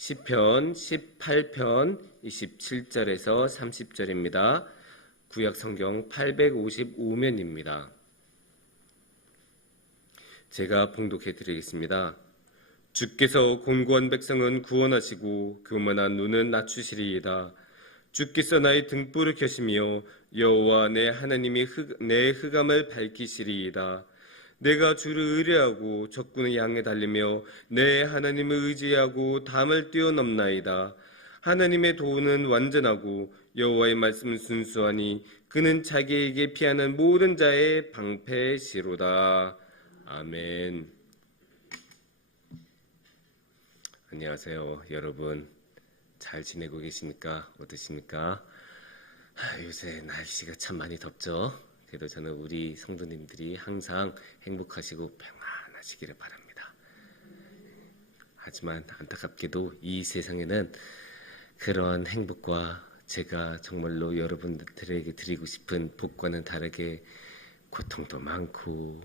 시편 18편 27절에서 30절입니다. 구약 성경 855면입니다. 제가 봉독해 드리겠습니다. 주께서 곤고한 백성은 구원하시고 교만한 눈은 낮추시리이다. 주께서 나의 등불을 켜시며 여호와 내 하나님이 내 흑암을 밝히시리이다. 내가 주를 의뢰하고 적군을 향해 달리며 내 하나님을 의지하고 담을 뛰어넘나이다. 하나님의 도는 완전하고 여호와의 말씀은 순수하니 그는 자기에게 피하는 모든 자의 방패시로다. 아멘. 안녕하세요, 여러분. 잘 지내고 계십니까? 어떠십니까? 요새 날씨가 참 많이 덥죠? 그래도 저는 우리 성도님들이 항상 행복하시고 평안하시기를 바랍니다. 하지만 안타깝게도 이 세상에는 그러한 행복과 제가 정말로 여러분들에게 드리고 싶은 복과는 다르게 고통도 많고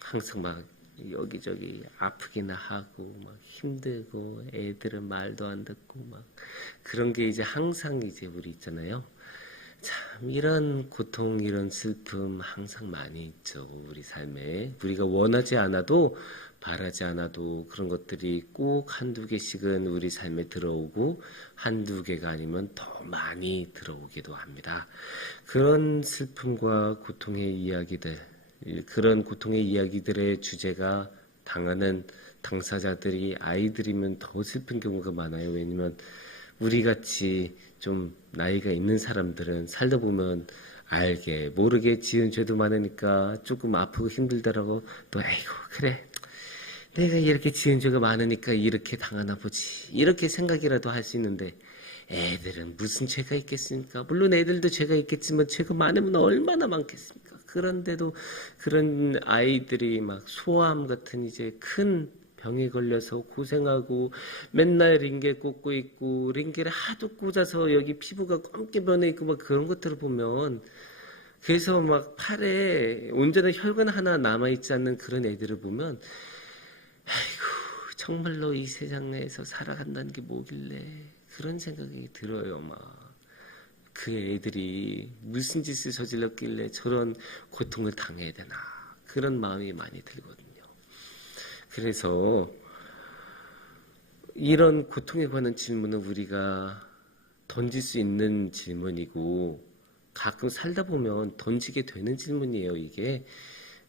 항상 막 여기저기 아프기나 하고 막 힘들고 애들은 말도 안 듣고 막 그런 게 이제 항상 이제 우리 있잖아요. 참 이런 고통, 이런 슬픔 항상 많이 있죠. 우리 삶에 우리가 원하지 않아도 바라지 않아도 그런 것들이 꼭 한두 개씩은 우리 삶에 들어오고 한두 개가 아니면 더 많이 들어오기도 합니다. 그런 슬픔과 고통의 이야기들, 그런 고통의 이야기들의 주제가 당하는 당사자들이 아이들이면 더 슬픈 경우가 많아요. 왜냐면 우리같이 좀 나이가 있는 사람들은 살다 보면 알게 모르게 지은 죄도 많으니까 조금 아프고 힘들더라고 또 아이고 그래 내가 이렇게 지은 죄가 많으니까 이렇게 당하나 보지 이렇게 생각이라도 할 수 있는데 애들은 무슨 죄가 있겠습니까? 물론 애들도 죄가 있겠지만 죄가 많으면 얼마나 많겠습니까? 그런데도 그런 아이들이 막 소아암 같은 이제 큰 병에 걸려서 고생하고 맨날 링게 꽂고 있고 링게를 하도 꽂아서 여기 피부가 검게 변해 있고 막 그런 것들을 보면 그래서 막 팔에 온전한 혈관 하나 남아있지 않는 그런 애들을 보면 아이고 정말로 이 세상에서 살아간다는 게 뭐길래 그런 생각이 들어요. 막 그 애들이 무슨 짓을 저질렀길래 저런 고통을 당해야 되나 그런 마음이 많이 들거든요. 그래서 이런 고통에 관한 질문은 우리가 던질 수 있는 질문이고 가끔 살다 보면 던지게 되는 질문이에요. 이게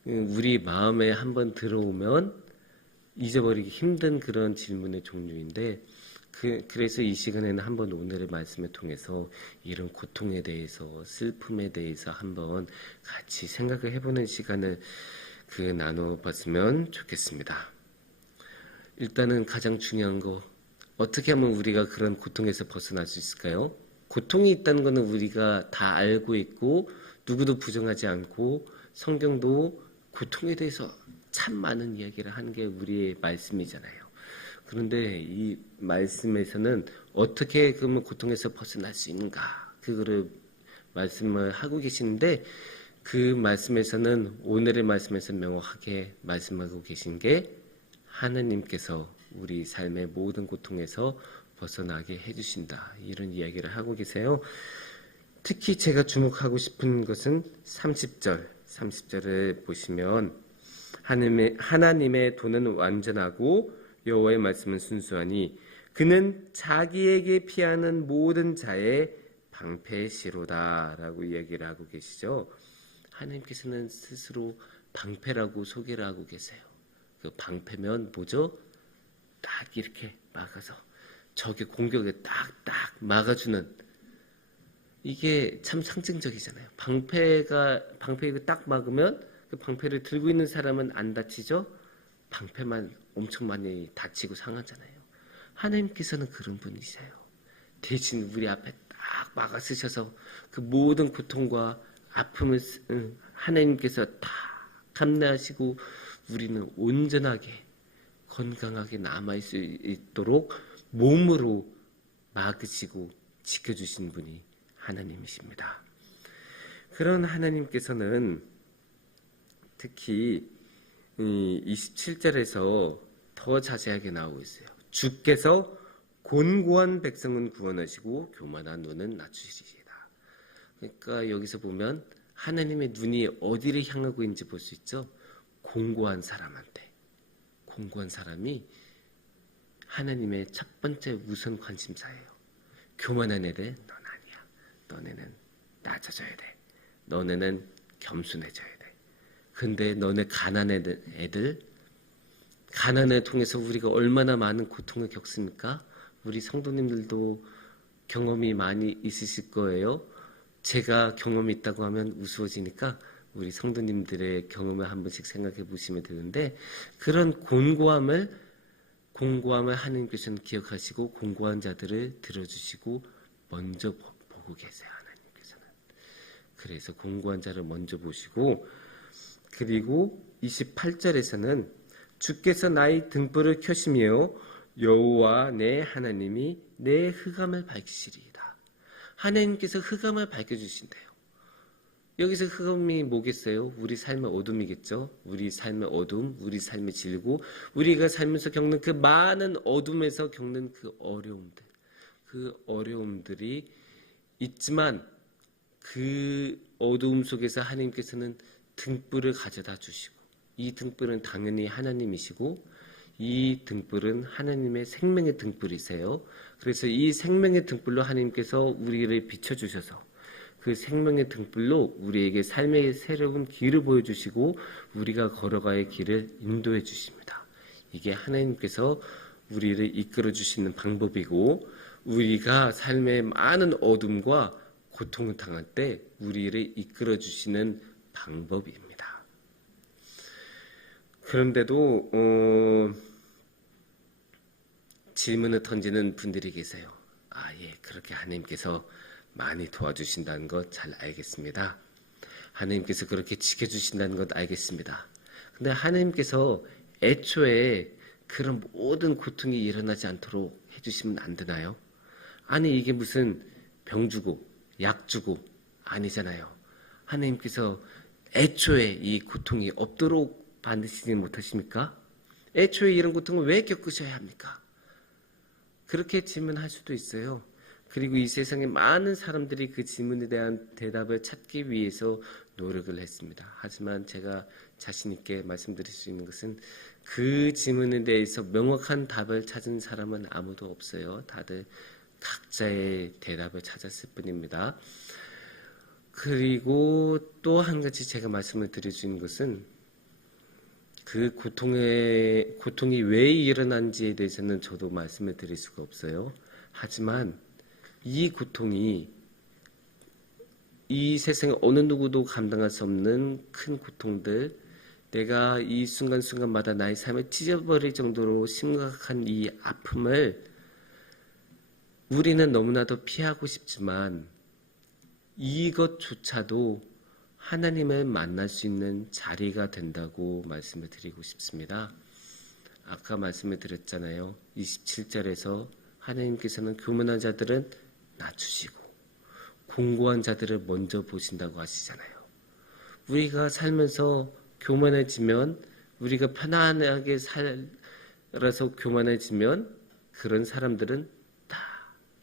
우리 마음에 한번 들어오면 잊어버리기 힘든 그런 질문의 종류인데 그래서 이 시간에는 한번 오늘의 말씀을 통해서 이런 고통에 대해서 슬픔에 대해서 한번 같이 생각을 해보는 시간을 나눠봤으면 좋겠습니다. 일단은 가장 중요한 거 어떻게 하면 우리가 그런 고통에서 벗어날 수 있을까요? 고통이 있다는 것은 우리가 다 알고 있고 누구도 부정하지 않고 성경도 고통에 대해서 참 많은 이야기를 하는 게 우리의 말씀이잖아요. 그런데 이 말씀에서는 어떻게 그러면 고통에서 벗어날 수 있는가 그거를 말씀을 하고 계시는데 그 말씀에서는 오늘의 말씀에서 명확하게 말씀하고 계신 게 하나님께서 우리 삶의 모든 고통에서 벗어나게 해주신다 이런 이야기를 하고 계세요. 특히 제가 주목하고 싶은 것은 30절을 보시면 하나님의 도는 완전하고 여호와의 말씀은 순수하니 그는 자기에게 피하는 모든 자의 방패시로다 라고 이야기를 하고 계시죠. 하나님께서는 스스로 방패라고 소개를 하고 계세요. 그 방패면 뭐죠? 딱 이렇게 막아서 적의 공격에 딱딱 막아주는 이게 참 상징적이잖아요. 방패가 딱 막으면 그 방패를 들고 있는 사람은 안 다치죠. 방패만 엄청 많이 다치고 상하잖아요. 하나님께서는 그런 분이세요. 대신 우리 앞에 딱 막아 쓰셔서 그 모든 고통과 아픔을 하나님께서 다 감내하시고 우리는 온전하게 건강하게 남아있을 수 있도록 몸으로 막으시고 지켜주신 분이 하나님이십니다. 그런 하나님께서는 특히 27절에서 더 자세하게 나오고 있어요. 주께서 곤고한 백성은 구원하시고 교만한 눈은 낮추시리이다. 그러니까 여기서 보면 하나님의 눈이 어디를 향하고 있는지 볼 수 있죠. 공고한 사람한테, 공고한 사람이 하나님의 첫 번째 우선 관심사예요. 교만한 애들, 넌 아니야. 너네는 낮아져야 돼. 너네는 겸손해져야 돼. 근데 너네 가난한 애들, 가난을 통해서 우리가 얼마나 많은 고통을 겪습니까? 우리 성도님들도 경험이 많이 있으실 거예요. 제가 경험이 있다고 하면 우스워지니까 우리 성도님들의 경험을 한 번씩 생각해 보시면 되는데, 그런 공고함을 하나님께서는 기억하시고 공고한 자들을 들어주시고 먼저 보고 계세요. 하나님께서는. 그래서 공고한 자를 먼저 보시고, 그리고 28절에서는 주께서 나의 등불을 켜시며 여호와 내 하나님이 내 흑암을 밝히시리이다. 하나님께서 흑암을 밝혀주신대요. 여기서 흑암이 뭐겠어요? 우리 삶의 어둠이겠죠. 우리 삶의 어둠, 우리 삶의 질고, 우리가 살면서 겪는 그 많은 어둠에서 겪는 그 어려움들이 있지만, 그 어두움 속에서 하나님께서는 등불을 가져다 주시고, 이 등불은 당연히 하나님이시고, 이 등불은 하나님의 생명의 등불이세요. 그래서 이 생명의 등불로 하나님께서 우리를 비춰주셔서 그 생명의 등불로 우리에게 삶의 새로운 길을 보여주시고 우리가 걸어가야 길을 인도해 주십니다. 이게 하나님께서 우리를 이끌어 주시는 방법이고, 우리가 삶의 많은 어둠과 고통을 당할 때 우리를 이끌어 주시는 방법입니다. 그런데도 질문을 던지는 분들이 계세요. 예, 그렇게 하나님께서 많이 도와주신다는 것 잘 알겠습니다. 하나님께서 그렇게 지켜주신다는 것 알겠습니다. 근데 하나님께서 애초에 그런 모든 고통이 일어나지 않도록 해주시면 안 되나요? 아니, 이게 무슨 병 주고 약 주고 아니잖아요. 하나님께서 애초에 이 고통이 없도록 만드시지 못하십니까? 애초에 이런 고통을 왜 겪으셔야 합니까? 그렇게 질문할 수도 있어요. 그리고 이 세상에 많은 사람들이 그 질문에 대한 대답을 찾기 위해서 노력을 했습니다. 하지만 제가 자신 있게 말씀드릴 수 있는 것은 그 질문에 대해서 명확한 답을 찾은 사람은 아무도 없어요. 다들 각자의 대답을 찾았을 뿐입니다. 그리고 또 한 가지 제가 말씀을 드릴 수 있는 것은 그 고통이 왜 일어난지에 대해서는 저도 말씀을 드릴 수가 없어요. 하지만 이 고통이 이 세상에 어느 누구도 감당할 수 없는 큰 고통들, 내가 이 순간순간마다 나의 삶을 찢어버릴 정도로 심각한 이 아픔을 우리는 너무나도 피하고 싶지만 이것조차도 하나님을 만날 수 있는 자리가 된다고 말씀을 드리고 싶습니다. 아까 말씀을 드렸잖아요. 27절에서 하나님께서는 교만한 자들은 낮추시고 공고한 자들을 먼저 보신다고 하시잖아요. 우리가 살면서 교만해지면, 우리가 편안하게 살아서 교만해지면 그런 사람들은 다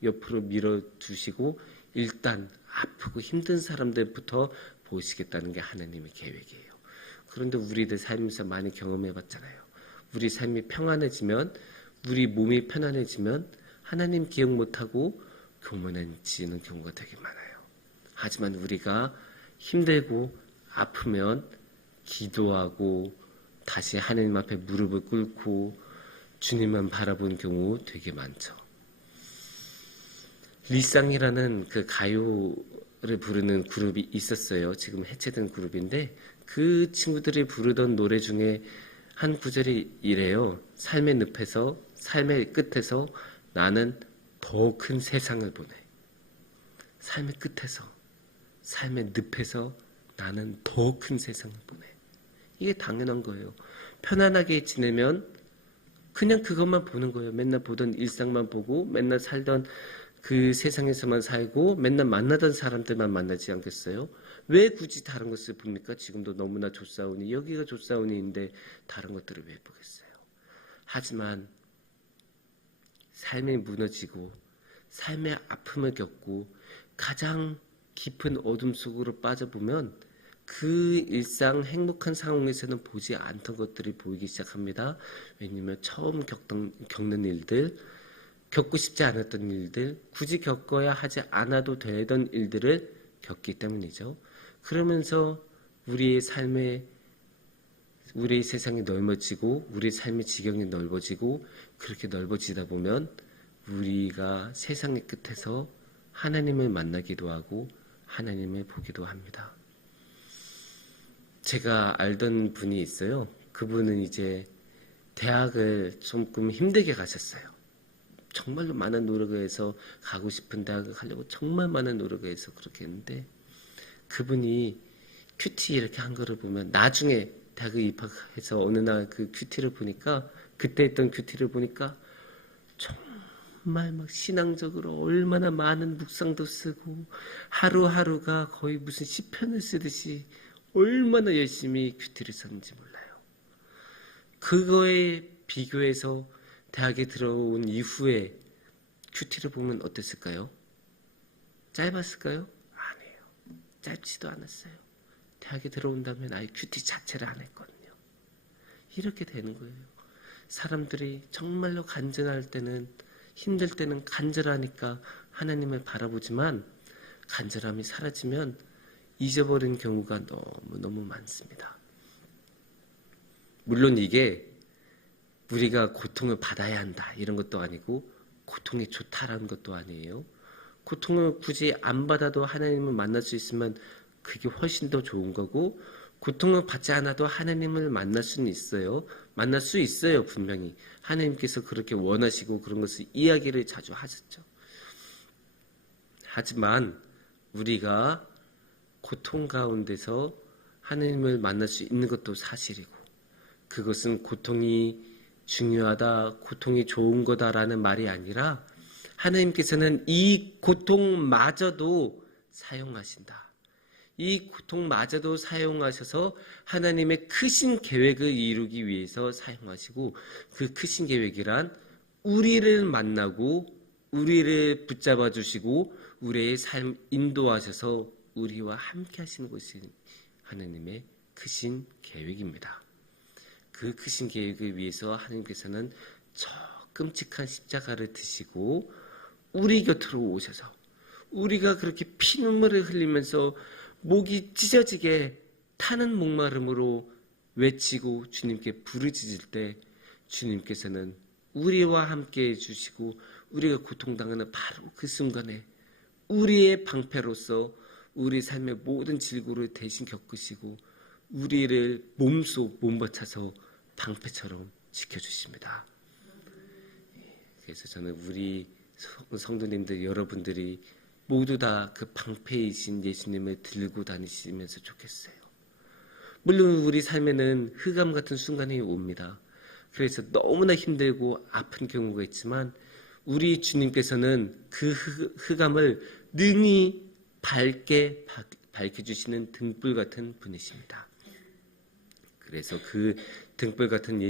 옆으로 밀어주시고 일단 아프고 힘든 사람들부터 보시겠다는 게 하나님의 계획이에요. 그런데 우리들 살면서 많이 경험해봤잖아요. 우리 삶이 평안해지면, 우리 몸이 편안해지면 하나님 기억 못하고 교만해지는 경우가 되게 많아요. 하지만 우리가 힘들고 아프면 기도하고 다시 하나님 앞에 무릎을 꿇고 주님만 바라본 경우 되게 많죠. 리쌍이라는 그 가요를 부르는 그룹이 있었어요. 지금 해체된 그룹인데 그 친구들이 부르던 노래 중에 한 구절이 이래요. 삶의 늪에서, 삶의 끝에서 나는 더 큰 세상을 보내. 삶의 끝에서, 삶의 늪에서 나는 더 큰 세상을 보내. 이게 당연한 거예요. 편안하게 지내면 그냥 그것만 보는 거예요. 맨날 보던 일상만 보고 맨날 살던 그 세상에서만 살고 맨날 만나던 사람들만 만나지 않겠어요? 왜 굳이 다른 것을 봅니까? 지금도 너무나 좋사오니, 여기가 좋사오니인데 다른 것들을 왜 보겠어요? 하지만 삶이 무너지고 삶의 아픔을 겪고 가장 깊은 어둠 속으로 빠져보면 그 일상 행복한 상황에서는 보지 않던 것들이 보이기 시작합니다. 왜냐하면 처음 겪는 일들, 겪고 싶지 않았던 일들, 굳이 겪어야 하지 않아도 되던 일들을 겪기 때문이죠. 그러면서 우리의 세상이 넓어지고 우리의 삶의 지경이 넓어지고 그렇게 넓어지다 보면 우리가 세상의 끝에서 하나님을 만나기도 하고 하나님을 보기도 합니다. 제가 알던 분이 있어요. 그분은 이제 대학을 조금 힘들게 가셨어요. 정말로 많은 노력을 해서 가고 싶은 대학을 가려고 정말 많은 노력을 해서 그렇게 했는데 그분이 큐티 이렇게 한 거를 보면 나중에 대학에 입학해서 어느 날 그 큐티를 보니까 그때 했던 큐티를 보니까 정말 막 신앙적으로 얼마나 많은 묵상도 쓰고 하루하루가 거의 무슨 시편을 쓰듯이 얼마나 열심히 큐티를 썼는지 몰라요. 그거에 비교해서 대학에 들어온 이후에 큐티를 보면 어땠을까요? 짧았을까요? 아니에요. 짧지도 않았어요. 대학에 들어온다면 아예 큐티 자체를 안 했거든요. 이렇게 되는 거예요. 사람들이 정말로 간절할 때는 힘들 때는 간절하니까 하나님을 바라보지만 간절함이 사라지면 잊어버린 경우가 너무너무 많습니다. 물론 이게 우리가 고통을 받아야 한다 이런 것도 아니고 고통이 좋다라는 것도 아니에요. 고통을 굳이 안 받아도 하나님을 만날 수 있으면 그게 훨씬 더 좋은 거고 고통을 받지 않아도 하나님을 만날 수는 있어요. 만날 수 있어요. 분명히. 하나님께서 그렇게 원하시고 그런 것을 이야기를 자주 하셨죠. 하지만 우리가 고통 가운데서 하나님을 만날 수 있는 것도 사실이고 그것은 고통이 중요하다, 고통이 좋은 거다라는 말이 아니라 하나님께서는 이 고통마저도 사용하신다. 이 고통마저도 사용하셔서 하나님의 크신 계획을 이루기 위해서 사용하시고 그 크신 계획이란 우리를 만나고 우리를 붙잡아 주시고 우리의 삶 인도하셔서 우리와 함께 하시는 것이 하나님의 크신 계획입니다. 그 크신 계획을 위해서 하나님께서는 저 끔찍한 십자가를 드시고 우리 곁으로 오셔서 우리가 그렇게 피눈물을 흘리면서 목이 찢어지게 타는 목마름으로 외치고 주님께 부르짖을 때 주님께서는 우리와 함께 해주시고 우리가 고통당하는 바로 그 순간에 우리의 방패로서 우리 삶의 모든 질고를 대신 겪으시고 우리를 몸바쳐서 방패처럼 지켜주십니다. 그래서 저는 우리 성도님들 여러분들이 모두 다 그 방패이신 예수님을 들고 다니시면서 좋겠어요. 물론 우리 삶에는 흑암 같은 순간이 옵니다. 그래서 너무나 힘들고 아픈 경우가 있지만 우리 주님께서는 그 흑암을 능히 밝게 밝혀주시는 등불 같은 분이십니다. 그래서 그 등불 같은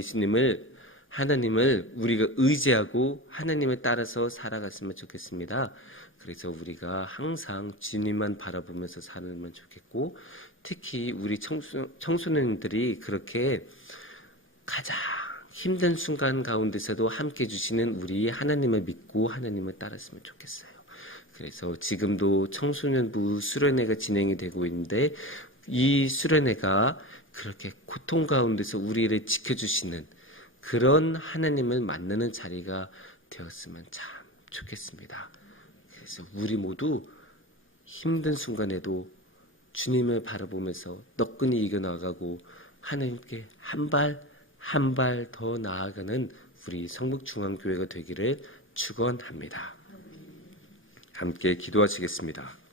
하나님을 우리가 의지하고 하나님을 따라서 살아갔으면 좋겠습니다. 그래서 우리가 항상 주님만 바라보면서 살면 좋겠고 특히 우리 청소년들이 그렇게 가장 힘든 순간 가운데서도 함께 해주시는 우리 하나님을 믿고 하나님을 따랐으면 좋겠어요. 그래서 지금도 청소년부 수련회가 진행이 되고 있는데 이 수련회가 그렇게 고통 가운데서 우리를 지켜주시는 그런 하나님을 만나는 자리가 되었으면 참 좋겠습니다. 그래서 우리 모두 힘든 순간에도 주님을 바라보면서 너끈히 이겨나가고 하나님께 한 발 더 나아가는 우리 성북중앙교회가 되기를 축원합니다. 함께 기도하시겠습니다.